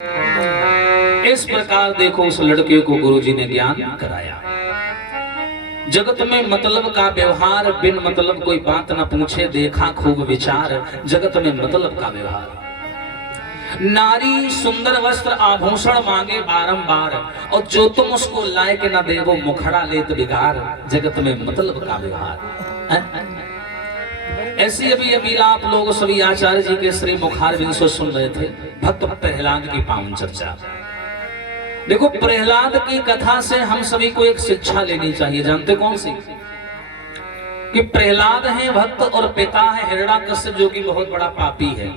इस प्रकार देखो उस लड़के को गुरुजी ने ज्ञान कराया। जगत में मतलब का व्यवहार, बिन मतलब कोई बात न पूछे, देखा खूब विचार, जगत में मतलब का व्यवहार। नारी सुंदर वस्त्र आभूषण मांगे बारंबार, और जो तुम उसको लाए के न दे वो मुखड़ा लेत बिगार, जगत में मतलब का व्यवहार। ऐसी अभी आप लोग सभी आचार्य जी के श्री मुखारविंद से सुन रहे थे भक्त प्रहलाद की पावन चर्चा। देखो प्रहलाद की कथा से हम सभी को एक शिक्षा लेनी चाहिए। जानते कौन सी? कि प्रहलाद है भक्त और पिता है हिरण्याकश्यप जो कि बहुत बड़ा पापी है।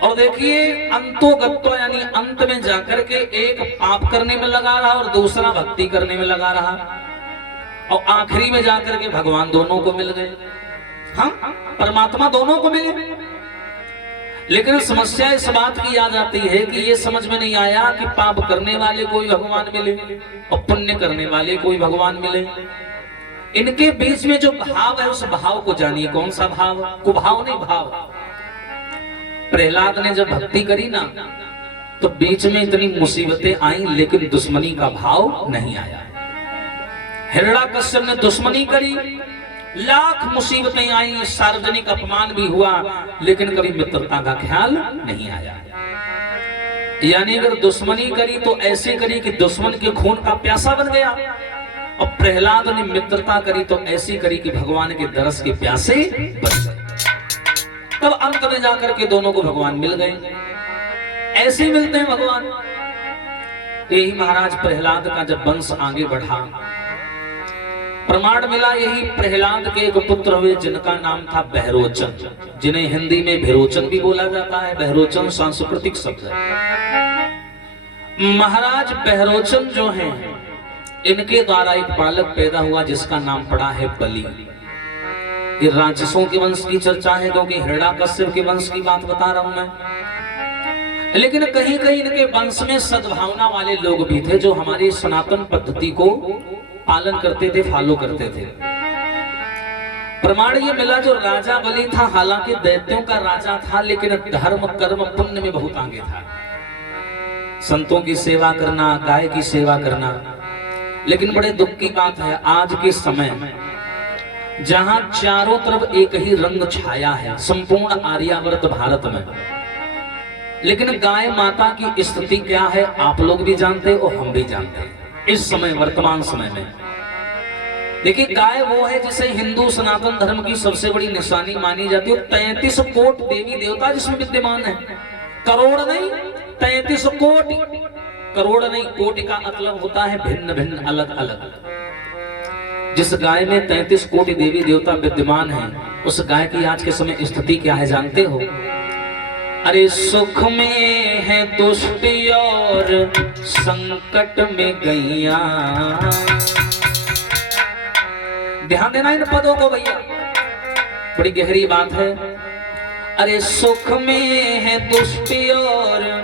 और देखिए अंतोगत्वा यानी अंत में जाकर के एक पाप करने में लगा रहा और दूसरा भक्ति करने में लगा रहा, और आखिरी में जाकर के भगवान दोनों को मिल गए। हाँ, परमात्मा दोनों को मिले। लेकिन समस्या इस बात की आ जाती है कि ये समझ में नहीं आया कि पाप करने वाले को भी भगवान मिले और पुण्य करने वाले को भी भगवान मिले। इनके बीच में जो भाव है उस भाव को जानिए। कौन सा भाव? कुभाव नहीं, भाव। प्रहलाद ने जब भक्ति करी ना तो बीच में इतनी मुसीबतें आई लेकिन दुश्मनी का भाव नहीं आया। हिरण्याकश्यप ने दुश्मनी करी, लाख मुसीबतें आई, सार्वजनिक अपमान भी हुआ, लेकिन कभी मित्रता का ख्याल नहीं आया। यानी अगर दुश्मनी करी तो ऐसे करी कि दुश्मन के खून का प्यासा बन गया, और प्रहलाद ने मित्रता करी तो ऐसी करी कि भगवान के दरस के प्यासे बन गए। तब अंत में जाकर के दोनों को भगवान मिल गए। ऐसे मिलते हैं भगवान। यही महाराज प्रहलाद का जब वंश आगे बढ़ा, प्रमाण मिला यही प्रहलाद के एक पुत्र हुए जिनका नाम था बहरोचन, जिन्हें हिंदी में भिरोचन भी बोला जाता है। बहरोचन सांस्कृतिक शब्द है। महाराज बहरोचन जो हैं, इनके द्वारा एक बालक पैदा हुआ जिसका नाम पड़ा है बलि। ये राक्षसों के वंश की चर्चा है क्योंकि हिरण्याकश्यप के वंश की बात बता रहा हूं मैं। लेकिन कहीं कहीं इनके वंश में सद्भावना वाले लोग भी थे जो हमारी सनातन पद्धति को पालन करते थे, फॉलो करते थे। प्रमाण ये मिला जो राजा बलि था, हालांकि दैत्यों का राजा था, लेकिन धर्म कर्म पुण्य में बहुत आगे था। संतों की सेवा करना, गाय की सेवा करना। लेकिन बड़े दुख की बात है आज के समय में जहां चारों तरफ एक ही रंग छाया है संपूर्ण आर्यावर्त भारत में, लेकिन गाय माता की स्थिति क्या है आप लोग भी जानते और हम भी जानते हैं। इस समय वर्तमान समय में देखिए गाय वो है जिसे हिंदू सनातन धर्म की सबसे बड़ी निशानी मानी जाती है। 33 कोट देवी देवता जिसमें विद्यमान है, करोड़ नहीं 33 कोटि। करोड़ नहीं, कोटि का मतलब होता है भिन्न भिन्न, अलग अलग। जिस गाय में 33 कोटि देवी देवता विद्यमान है उस गाय की आज के समय स्थिति क्या है जानते हो? अरे सुख में है दुष्टि और संकट में गैया। ध्यान देना इन पदों को भैया, बड़ी गहरी बात है। अरे सुख में है दुष्टि और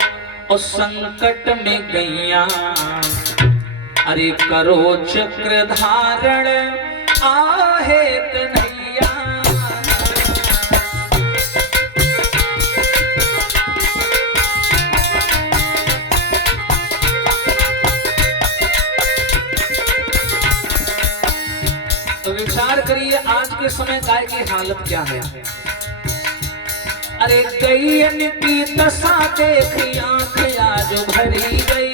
संकट में गैया, अरे करो चक्र धारण आहे कन्हैया। तो विचार करिए आज के समय गाय की हालत क्या है। अरे गैयन की दशा देख आंख आज भरी गई,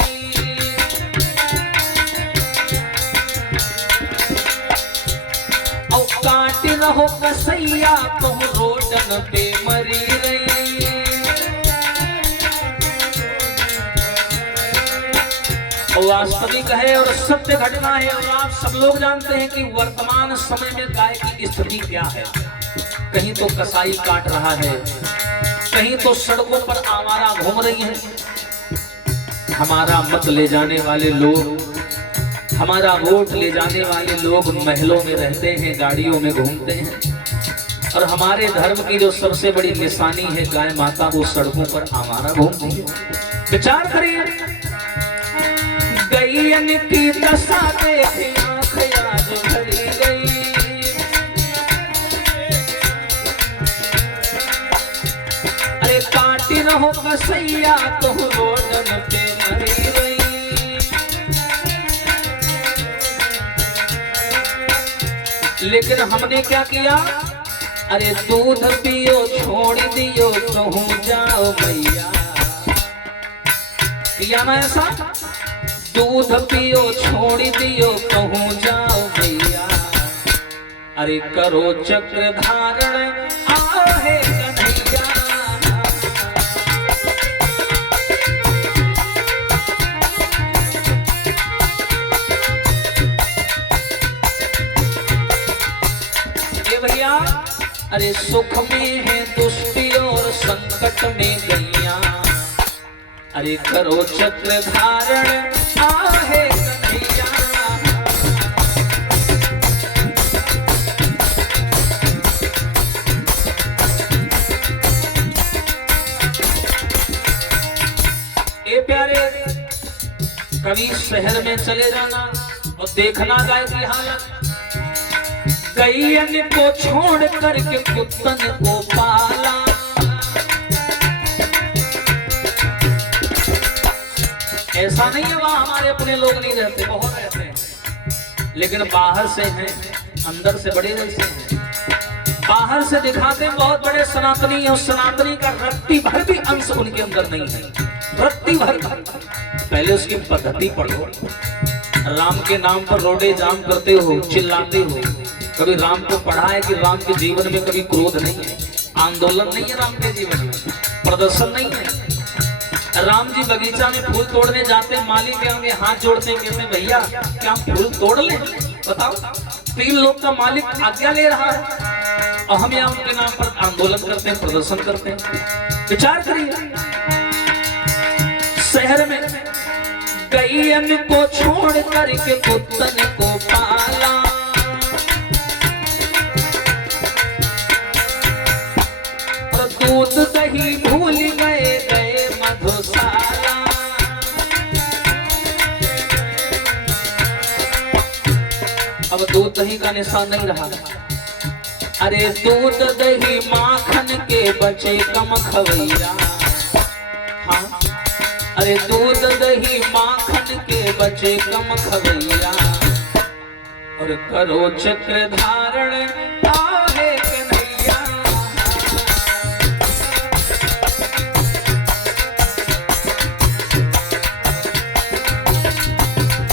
और काट रहो कसैया तुम रोडन पे मरी रही। वास्तविक है और सत्य घटना है, और आप सब लोग जानते हैं कि वर्तमान समय में गाय की स्थिति क्या है। कहीं तो कसाई काट रहा है, कहीं तो सड़कों पर आवारा घूम रही है। हमारा मत ले जाने वाले लोग, हमारा वोट ले जाने वाले लोग महलों में रहते हैं, गाड़ियों में घूमते हैं, और हमारे धर्म की जो सबसे बड़ी निशानी है गाय माता, वो सड़कों पर आवारा घूमती है। विचार करिए, गैयन की दशा देख आंख आज भरी गई, अरे काट काटी रहो कसैया तो रोडन पे मरी रही। लेकिन हमने क्या किया, अरे दूध पियो छोड़ दियो कहूँ जाओ मैया, किया ना ऐसा, दूध पियो छोड़ दियो कहूँ जाओ मैया, अरे करो चक्र धारण आओ हे कन्हैया। ए भैया, अरे सुख में है दुष्टि और संकट में गैया, अरे करो चक्र धारण आओ हे कन्हैया। प्यारे, कभी शहर में चले जाना और देखना गाय की हालत, गैयन को छोड़ करके कुत्तन को पाला। ऐसा नहीं है वहां हमारे अपने लोग नहीं रहते, बहुत रहते हैं, लेकिन बाहर से हैं, अंदर से बड़े वैसे हैं। बाहर से दिखाते हैं बहुत बड़े सनातनी, और सनातनी का रत्ती भर भी अंश उनके अंदर नहीं है, रत्ती भर। पहले उसकी पद्धति पढ़ो, राम के नाम पर रोडे जाम करते हो, चिल्लाते हो, कभी राम को पढ़ा है कि राम के जीवन में कभी क्रोध नहीं है, आंदोलन नहीं है, राम के जीवन में प्रदर्शन नहीं है। राम जी बगीचा में फूल तोड़ने जाते, माली के आगे हाथ जोड़ते, कहते भैया क्या फूल तोड़ ले, बताओ, 3 लोग का मालिक आज्ञा ले रहा है और हम यहाँ उनके नाम पर आंदोलन करते हैं, प्रदर्शन करते हैं। विचार करिए, शहर में गैयन को छोड़ करके कुत्तन को पाला, और दूध दही भूल गए गए मधुशाला। अब दूध दही का निशान नहीं रहा, अरे दूध दही माखन के बचे कम खवैया। हाँ, अरे दूध दही माखन के बचे कम खवैया, और करो चक्र धारण आहे कन्हैया।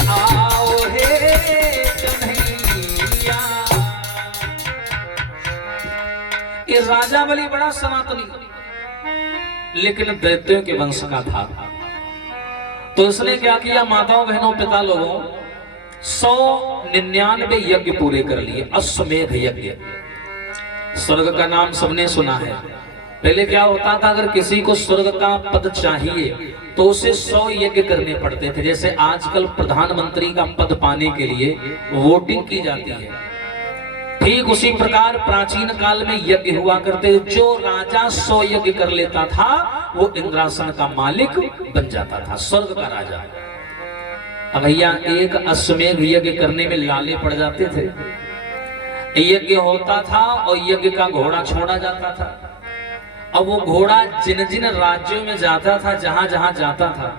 आओ हे कन्हैया। ये राजा बलि बड़ा सनातनी, लेकिन दैत्यों के वंश का था। तो उसने क्या किया, माताओं बहनों पिता लोगों, 199 यज्ञ पूरे कर लिए, अश्वमेध यज्ञ। स्वर्ग का नाम सबने सुना है। पहले क्या होता था, अगर किसी को स्वर्ग का पद चाहिए तो उसे 100 यज्ञ करने पड़ते थे। जैसे आजकल प्रधानमंत्री का पद पाने के लिए वोटिंग की जाती है, ठीक उसी प्रकार प्राचीन काल में यज्ञ हुआ करते। जो राजा 100 यज्ञ कर लेता था वो इंद्रासन का मालिक बन जाता था, स्वर्ग का राजा। अब भैया एक अश्वमेध यज्ञ करने में लाले पड़ जाते थे। यज्ञ होता था और यज्ञ का घोड़ा छोड़ा जाता था। अब वो घोड़ा जिन जिन राज्यों में जाता था, जहां जहां जाता था,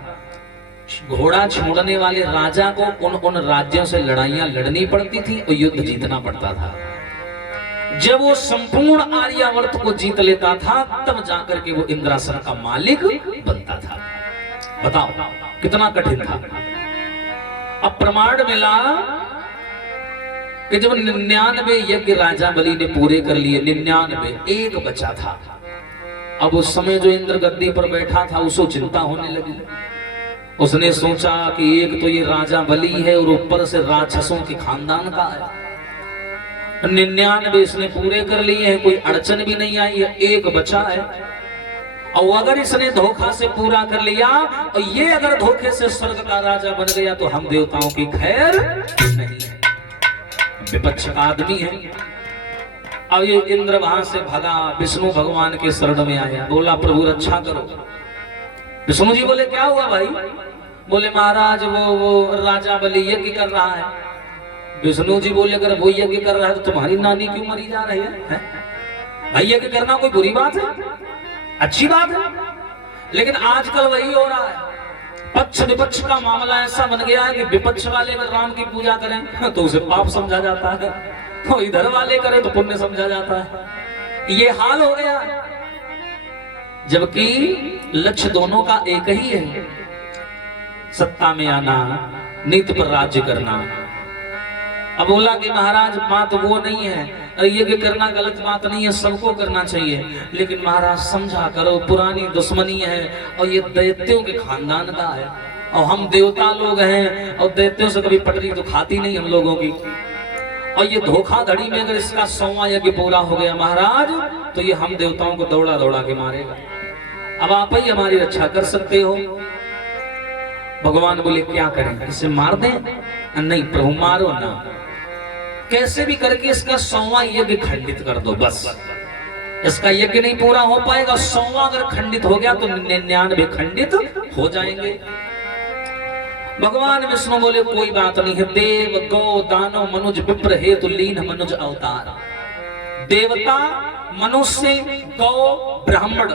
घोड़ा छोड़ने वाले राजा को उन उन राज्यों से लड़ाइयां लड़नी पड़ती थी और युद्ध जीतना पड़ता था। जब वो संपूर्ण आर्यावर्त को जीत लेता था तब जाकर के वो इंद्रासन का मालिक बनता था। बताओ कितना कठिन था। अब प्रमाण मिला कि जब 99 यज्ञ राजा बलि ने पूरे कर लिए, 99 एक बचा था। अब उस समय जो इंद्र गद्दी पर बैठा था उसको चिंता होने लगी। उसने सोचा कि एक तो ये राजा बलि है और ऊपर से राक्षसों के खानदान का है। 99 इसने पूरे कर लिए हैं, कोई अड़चन भी नहीं आई है, एक बचा है। और अगर इसने धोखा से पूरा कर लिया और ये अगर धोखे से स्वर्ग का राजा बन गया तो हम देवताओं की खैर नहीं है, विपक्ष का आदमी है। अब ये इंद्र वहां से भगा, विष्णु भगवान के शरण में आया, बोला प्रभु रक्षा करो। विष्णु जी बोले क्या हुआ भाई? बोले महाराज वो राजा बलि यज्ञ कर रहा है। विष्णु जी बोले अगर वो यज्ञ कर रहा है तो तुम्हारी नानी क्यों मरी जा रही है? भाई यज्ञ करना कोई बुरी बात है? अच्छी बात है। लेकिन आजकल वही हो रहा है, पक्ष विपक्ष का मामला ऐसा बन गया है कि विपक्ष वाले अगर राम की पूजा करें तो उसे पाप समझा जाता है, तो इधर वाले करें तो पुण्य समझा जाता है। ये हाल हो गया, जबकि लक्ष्य दोनों का एक ही है, सत्ता में आना, नीति पर राज्य करना। अब बोला कि महाराज बात वो नहीं है, यज्ञ करना गलत बात नहीं है, सबको करना चाहिए, लेकिन महाराज समझा करो पुरानी दुश्मनी है और ये दैत्यों के खानदान का है और हम देवता लोग हैं और दैत्यों से कभी पटरी तो खाती नहीं हम लोगों की, और ये धोखाधड़ी में अगर इसका 100वां यज्ञ पूरा हो गया महाराज तो ये हम देवताओं को दौड़ा दौड़ा के मारेगा। अब आप ही हमारी रक्षा कर सकते हो। भगवान बोले क्या करें, इसे मार दें? नहीं प्रभु मारो ना, कैसे भी करके इसका 100वां यज्ञ खंडित कर दो, बस इसका यज्ञ नहीं पूरा हो पाएगा, 100वां अगर खंडित हो गया तो 99 खंडित हो जाएंगे। भगवान विष्णु बोले कोई बात नहीं है, देव गौ दानव मनुज विप्र हेतु लीन मनुज अवतार। देवता मनुष्य गौ ब्राह्मण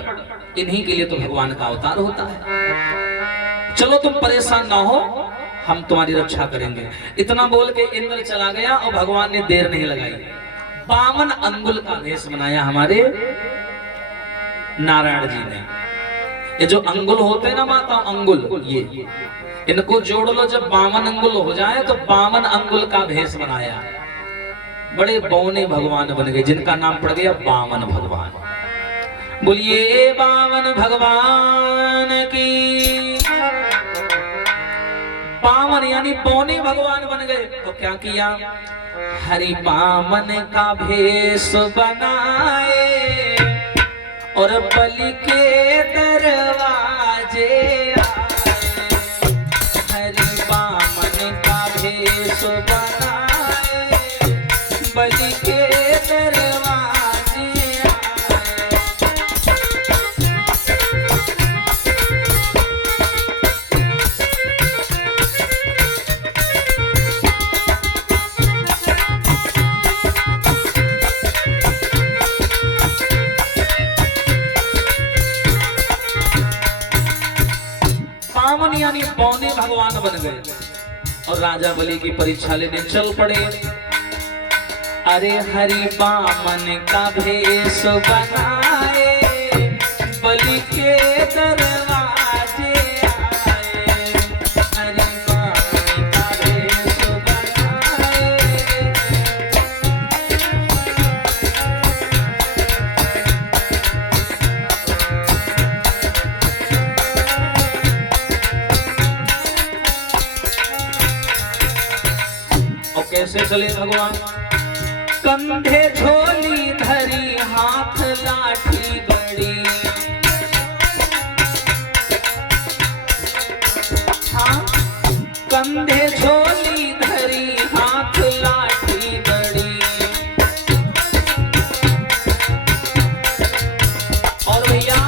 इन्हीं के लिए तो भगवान का अवतार होता है। चलो तुम परेशान ना हो, हम तुम्हारी रक्षा करेंगे। इतना बोल के इंद्र चला गया और भगवान ने देर नहीं लगाई, 52 अंगुल का भेष बनाया हमारे नारायण जी ने। ये जो अंगुल होते हैं ना माता, अंगुल ये इनको जोड़ लो, जब 52 अंगुल हो जाए तो 52 अंगुल का भेष बनाया। बड़े बौने भगवान बन गए जिनका नाम पड़ गया 52 भगवान। बोलिए 52 भगवान की। 52 यानी पौने भगवान बन गए। तो क्या किया, हरि 52 का भेष बनाए और बलि के दरवाजे आए। हरि 52 का भेष बनाए बलि के दरवाजे आए। यानी पौने भगवान बन गए और राजा बलि की परीक्षा लेने चल पड़े। अरे हरि 52 का भेष बनाए बलि के दरवाजे आए। हरि 52 का भेष बनाए कैसे चले भगवान, कंधे झोली धरी हाथ लाठी बड़ी। हाँ, कंधे झोली धरी हाथ लाठी बड़ी। और भैया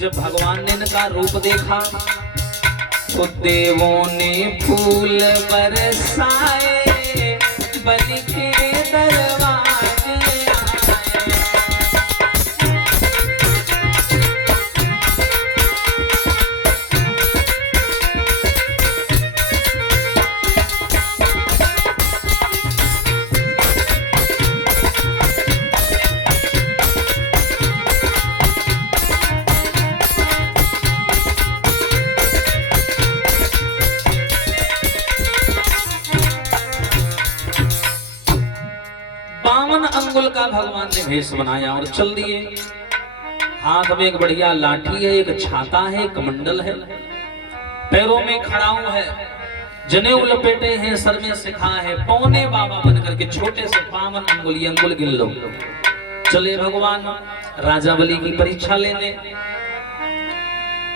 जब भगवान ने इनका रूप देखा तो देवों ने फूल बरसाए बलि के दरवाजे आए। अंगुल का भगवान ने भेष बनाया और चल दिए। हाथ में एक बढ़िया लाठी है, एक छाता है, कमंडल है, पैरों में खड़ाऊ है, जनेऊ लपेटे हैं, सर में सिखा है, पौने बाबा बन करके छोटे से 52 अंगुल, ये अंगुल गिन लो। चले भगवान राजा बलि की परीक्षा लेने।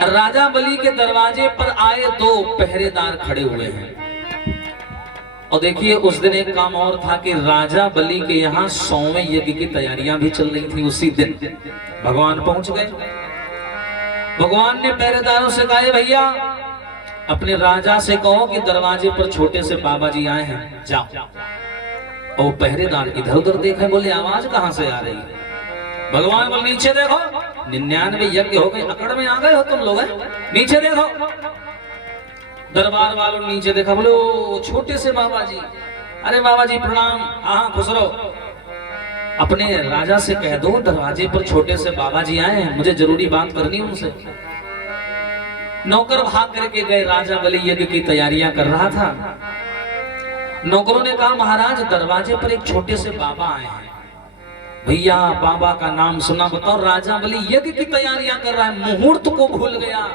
राजा बलि के दरवाजे पर आए 2 पहरेदार खड़े हुए हैं। और देखिए उस दिन एक काम और था कि राजा बलि के यहाँ 100वें यज्ञ की तैयारियां भी चल रही थी। उसी दिन भगवान पहुंच गए। भगवान ने पहरेदारों से कहा भैया अपने राजा से कहो कि दरवाजे पर छोटे से बाबा जी आए हैं, जाओ। और वो पहरेदार इधर उधर देखे, बोले आवाज कहां से आ रही है? भगवान बोले नीचे देखो। 99 यज्ञ हो गए, अकड़ में आ गए हो तुम लोग। नीचे देखो, दरबार वालों नीचे देखा, बोलो छोटे से बाबा जी, अरे बाबा जी प्रणाम, हाँ खुश रहो। अपने राजा से कह दो दरवाजे पर छोटे से बाबा जी आए हैं, मुझे जरूरी बात करनी है उनसे। नौकर भाग करके गए, राजा बलि यज्ञ की तैयारियां कर रहा था। नौकरों ने कहा महाराज दरवाजे पर एक छोटे से बाबा आए हैं। भैया बाबा का नाम सुना, बताओ। राजा बलि यज्ञ की तैयारियां कर रहा है, मुहूर्त को भूल गया,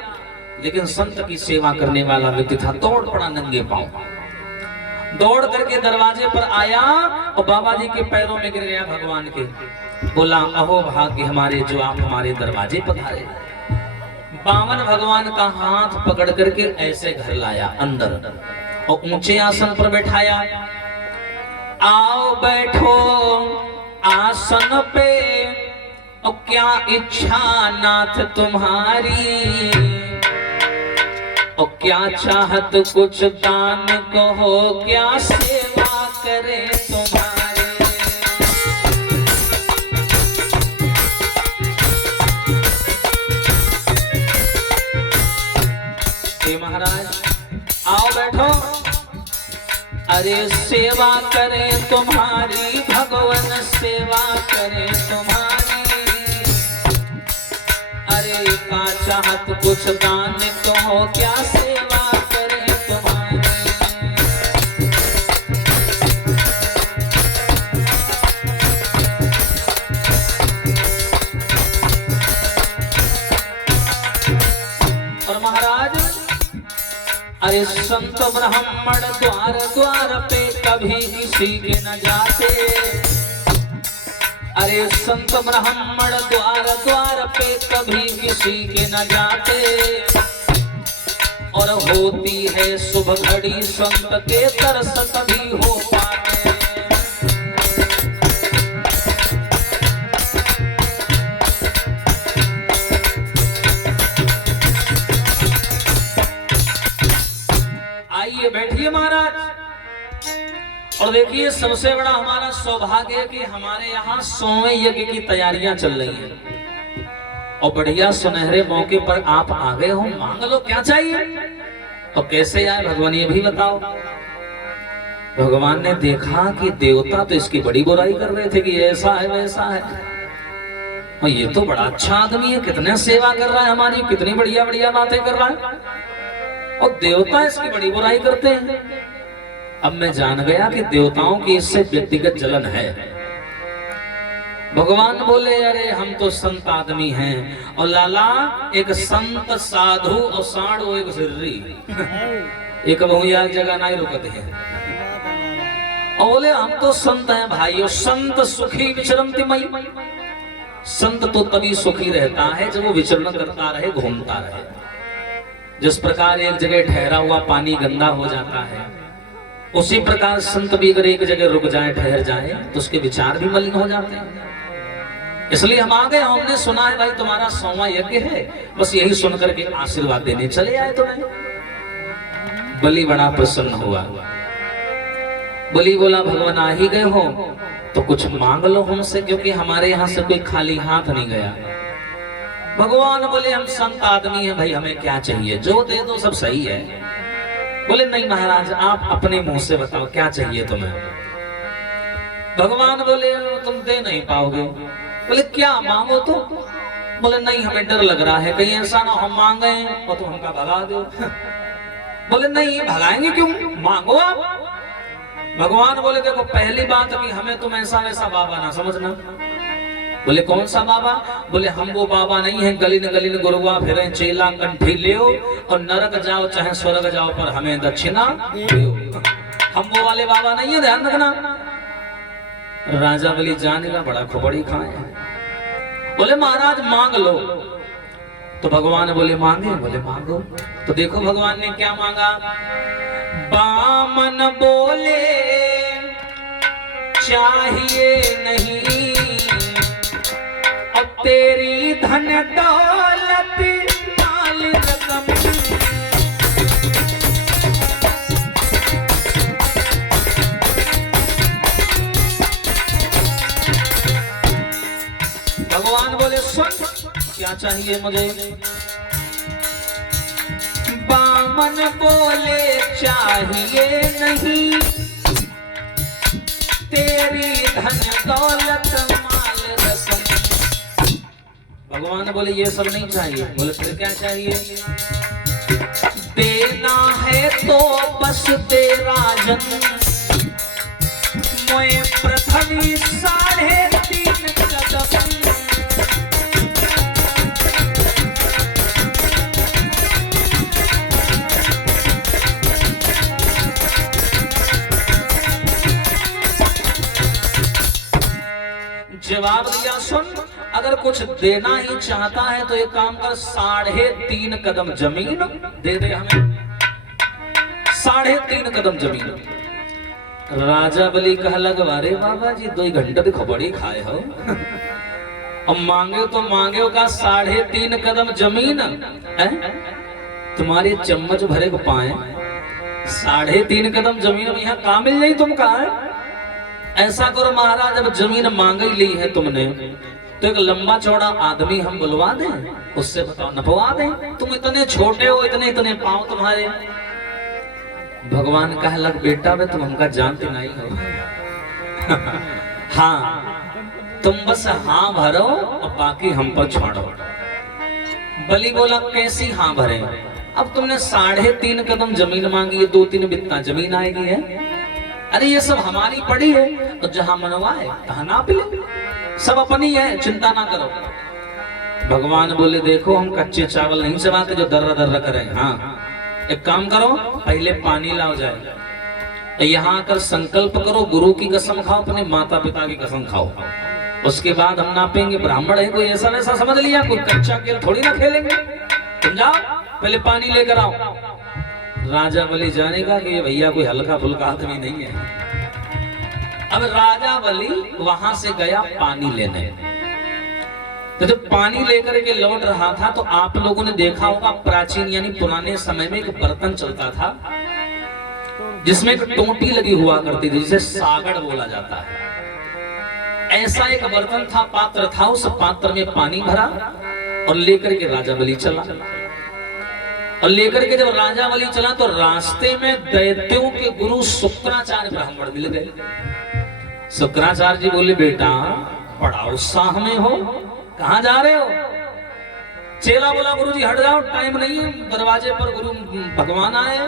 लेकिन संत की सेवा करने वाला व्यक्ति था, दौड़ पड़ा नंगे पांव, दौड़ करके दरवाजे पर आया और बाबा जी के पैरों में गिर गया भगवान के। बोला अहो भाग्य हमारे जो आप हमारे दरवाजे पधारे। बामन भगवान का हाथ पकड़ करके ऐसे घर लाया अंदर और ऊंचे आसन पर बैठाया। आओ बैठो आसन पे, और क्या इच्छा नाथ तुम्हारी, और क्या चाहत कुछ दान कहो, क्या सेवा करे तुम्हारे। महाराज आओ बैठो। अरे सेवा करे तुम्हारी भगवान, सेवा करे तुम्हारी। अरे का चाहत कुछ दान कहो, क्या सेवा करे तुम्हारी। और महाराज अरे संत ब्राह्मण द्वार द्वार पे कभी किसी के न जाते। अरे संत ब्राह्मण द्वार द्वार पे कभी किसी के न जाते। और होती है शुभ घड़ी संत के तरस कभी हो पाते। आइए बैठिए महाराज। और देखिए सबसे बड़ा हमारा सौभाग्य है कि हमारे यहाँ 100वें यज्ञ की तैयारियां चल रही हैं और बढ़िया सुनहरे मौके पर आप आ गए हो। मांग लो क्या चाहिए। और कैसे आए भगवान ये भी बताओ। भगवान ने देखा कि देवता तो इसकी बड़ी बुराई कर रहे थे कि ऐसा है वैसा है, और ये तो बड़ा अच्छा आदमी है, कितने सेवा कर रहा है हमारी, कितनी बढ़िया बढ़िया बातें कर रहा है, और देवता इसकी बड़ी बुराई करते हैं। अब मैं जान गया कि देवताओं की इससे व्यक्तिगत जलन है। भगवान बोले अरे हम तो संत आदमी हैं, और लाला एक संत साधु और साधु एक सिर्री एक बहुया जगह नहीं रुकते हैं। और बोले हम तो संत हैं भाई, और संत सुखी विचरंति मई। संत तो तभी सुखी रहता है जब वो विचरण करता रहे, घूमता रहे। जिस प्रकार एक जगह ठहरा हुआ पानी गंदा हो जाता है, उसी प्रकार संत भी अगर एक जगह रुक जाए, ठहर जाए, तो उसके विचार भी मलिन हो जाते हैं। इसलिए हम आ गए। हमने सुना है भाई तुम्हारा 100वां यज्ञ है, बस यही सुनकर के आशीर्वाद देने चले आए तुम्हें। बलि बड़ा प्रसन्न हुआ। बलि बोला भगवान आ ही गए हो तो कुछ मांग लो हमसे, क्योंकि हमारे यहाँ से कोई खाली हाथ नहीं गया। भगवान बोले हम संत आदमी हैं भाई, हमें क्या चाहिए, जो दे दो सब सही है। बोले नहीं महाराज आप अपने मुंह से बताओ क्या चाहिए तुम्हें। भगवान बोले तुम दे नहीं पाओगे। बोले क्या मांगो तो। बोले नहीं हमें डर लग रहा है कहीं ऐसा ना हम मांगे और तुम हमका भगा दो। बोले नहीं भगाएंगे क्यों, मांगो आप। भगवान बोले देखो पहली बात कि हमें तुम ऐसा वैसा बाबा ना समझना। बोले कौन सा बाबा। बोले हम वो बाबा नहीं है गली न गुरुआ फिरे चेला कंठी लियो और नरक जाओ चाहे स्वर्ग जाओ पर हमें दक्षिणा दियो। हम वो वाले बाबा नहीं है, ध्यान रखना। राजा बलि जानेगा बड़ा खोपड़ी खाए। बोले महाराज मांग लो। तो भगवान बोले मांगे। बोले मांगो। तो देखो भगवान ने क्या मांगा। बामन बोले चाहिए नहीं अब तेरी धन दौलत माल रकम। भगवान बोले सुन क्या चाहिए मुझे? बामन बोले चाहिए नहीं तेरी धन दौलत माल रतन। भगवान बोले ये सब नहीं चाहिए। बोले फिर क्या चाहिए? देना है तो बस तेरा जन्म मोए पृथ्वी 3.5 कदम। जवाब दिया, सुन अगर कुछ देना ही चाहता है तो एक काम कर, 3.5 कदम जमीन दे दे हमें। 3.5 कदम जमीन। राजा बलि कह लगा, अरे बाबा जी 2 घंटे तो खबड़ी खाए हो अब मांगे तो मांगे का 3.5 कदम जमीन है? तुम्हारे चम्मच भरे को पाए 3.5 कदम जमीन में यहाँ कहाँ मिल जाई तुम? कहा है ऐसा करो महाराज, जब जमीन मांग ही ली है तुमने तो एक लंबा चौड़ा आदमी हम बुलवा दें, उससे बताओ नपवा दें। तुम इतने छोटे हो, इतने इतने पांव तुम्हारे। भगवान कह लग, बेटा वे तुम हमका जानते नहीं हो हाँ तुम बस हाँ भरो और बाकी हम पर छोड़ो। बलि बोला, कैसी हाँ भरे? अब तुमने 3.5 कदम जमीन मांगी है, 2-3 बित्ता जमीन आएगी है। अरे ये सब हमारी पड़ी है, तो जहां मनवा है तहां नाप ले, सब अपनी है, चिंता ना करो। भगवान बोले, देखो हम कच्चे चावल नहीं चबाते जो दर्रा दर्रा करें। हाँ एक काम करो, पहले पानी लाओ जाए, यहाँ आकर संकल्प करो, गुरु की कसम खाओ, अपने माता पिता की कसम खाओ, उसके बाद हम नापेंगे। ब्राह्मण है कोई ऐसा वैसा समझ लिया, कोई कच्चा खेल थोड़ी ना खेलेंगे। तुम जाओ पहले पानी लेकर आओ। राजा बलि जानेगा कि ये भैया कोई हल्का फुल्का आदमी नहीं है। अब राजा बलि वहां से गया पानी लेने। तो जब पानी लेकर के लौट रहा था तो आप लोगों ने देखा होगा, प्राचीन यानी पुराने समय में एक बर्तन चलता था जिसमें एक टोंटी लगी हुआ करती थी, जिसे सागड़ बोला जाता है। ऐसा एक बर्तन था, पात्र था, उस पात्र में पानी भरा और लेकर के राजा बलि चला। और लेकर के जब राजा बलि चला तो रास्ते में दैत्यों के गुरु शुक्राचार्य ब्राह्मण मिल गए। शुक्राचार्य जी बोले, बेटा बड़ा उत्साह में हो, कहां जा रहे हो? चेला बोला, गुरु जी हट जाओ, टाइम नहीं है। दरवाजे पर गुरु भगवान आए,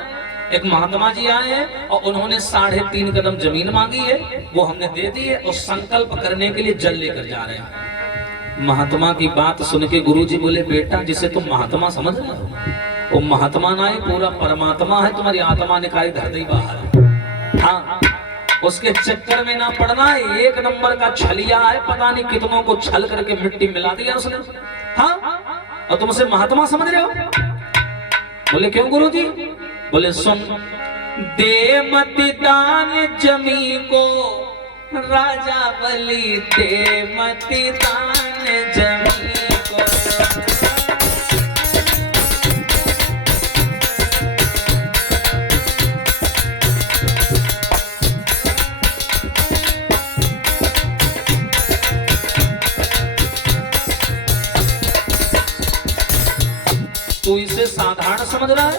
एक महात्मा जी आए हैं और उन्होंने 3.5 कदम जमीन मांगी है, वो हमने दे दी है और संकल्प करने के लिए जल लेकर जा रहे हैं। महात्मा की बात सुन के गुरु जी बोले, बेटा जिसे तुम महात्मा समझ रहे हो वो महात्मा ना है, पूरा परमात्मा है, तुम्हारी आत्मा निकाली धरती बाहर। हाँ उसके चक्कर में ना पड़ना, 1 नंबर का छलिया है, पता नहीं कितनों को छल करके मिट्टी मिला दिया उसने। हाँ और तुम उसे महात्मा समझ रहे हो? बोले क्यों गुरु जी? बोले सुन, दे मति दान जमी को राजा बलि, दे मति दान जमी को। तू इसे साधारण समझ रहा है?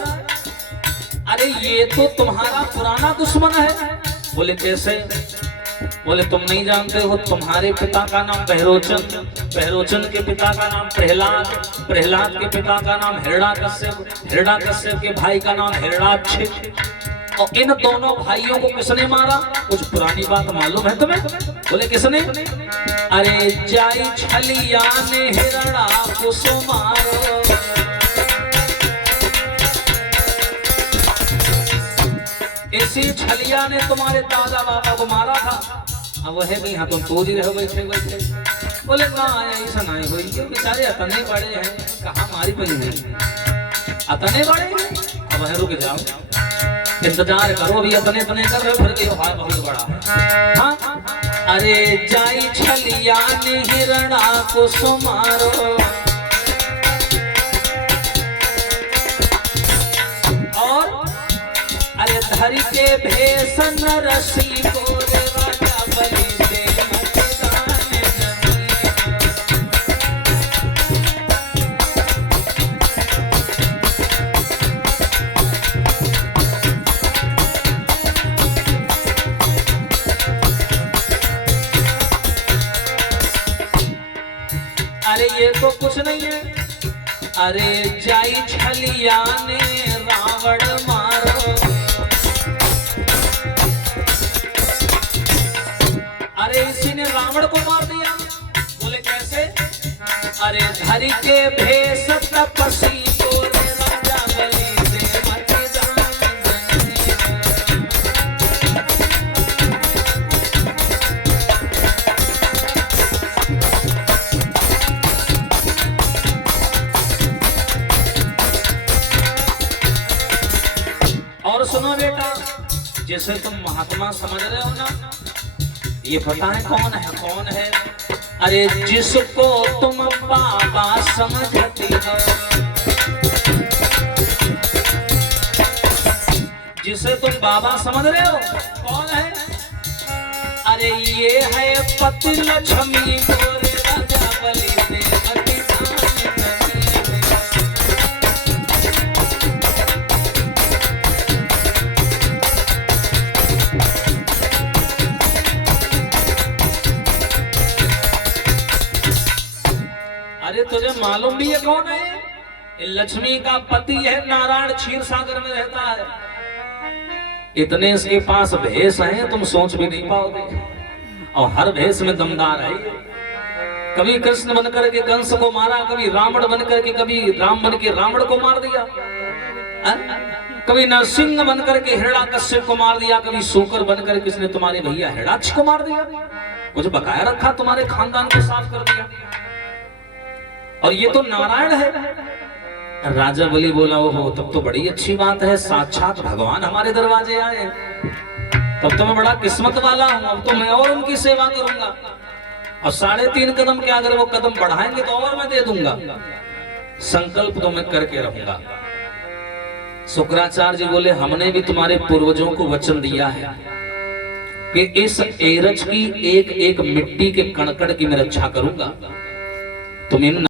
अरे ये तो तुम्हारा पुराना दुश्मन है। बोले कैसे? बोले तुम नहीं जानते हो, तुम्हारे पिता का नाम बहरोचन, बहरोचन के पिता का नाम प्रहलाद, प्रहलाद के पिता का नाम हिरण्याकश्यप, हिरण्याकश्यप के भाई का नाम हिरण्याक्ष। और इन दोनों भाइयों को किसने मारा? कुछ पुरानी बात मालूम है तुम्हें? बोले किसने? अरे जाई छलिया ने हिरण्याक्ष मारो, इसी छलिया ने तुम्हारे दादा बाबा को मारा था। अब वह भी यहाँ तुम पूज रहे हो बैठे बैठे। बोले ना ऐसा नहीं हुई, बेचारे अतने बड़े हैं, कहाँ मारी पड़ी है, अतने बड़े हैं। अब वह रुक जाओ, इंतजार करो, अभी अतने तने कर रहे हो, फिर कहो हाय बहुत बड़ा है। हाँ अरे जाई छलिया ने हिरण्याक्ष मारो, धर के भेषन रसी को राजा बलि दे मति दान जमी। कुछ नहीं है। अरे जाई छलिया ने रावण मारो, अरे इसी ने रावण को मार दिया। बोले कैसे? अरे धरी के भेष तपसी को राजा बलि दे मत और सुनो बेटा, जिसे तुम महात्मा समझ रहे हो ना, ये पता है कौन है? कौन है? अरे जिसको तुम बाबा समझती हो, जिसे तुम बाबा समझ रहे हो, कौन है? अरे ये है पति लक्ष्मी गोरे राजा बलि दे मति अरे तुझे मालूम भी है कौन है? लक्ष्मी का पति है, नारायण क्षीर सागर में रहता है। इतने इसके पास भेष हैं तुम सोच भी नहीं पाओगे, और हर भेष में दमदार है। कभी कृष्ण बनकर के कंस को मारा, कभी रावण बनकर के, कभी राम बन के रावण को मार दिया, कभी नरसिंह बनकर के हिरण्याकश्यप को मार दिया, कभी शूकर बनकर किसने तुम्हारे भैया हिरण्याक्ष को मार दिया। कुछ बकाया रखा, तुम्हारे खानदान को साफ कर दिया। और ये तो नारायण है। राजा बलि बोला, ओहो तब तो बड़ी अच्छी बात है, साक्षात भगवान हमारे दरवाजे आए, तब तो मैं बड़ा किस्मत वाला हूं। अब तो मैं और उनकी सेवा करूंगा, और 3.5 कदम के अगर वो कदम बढ़ाएंगे तो और मैं दे दूंगा। संकल्प तो मैं करके रहूंगा। शुक्राचार्य जी बोले, हमने भी तुम्हारे पूर्वजों को वचन दिया है कि इस एरज की एक एक मिट्टी के कणकण की मैं रक्षा करूंगा। तुम इन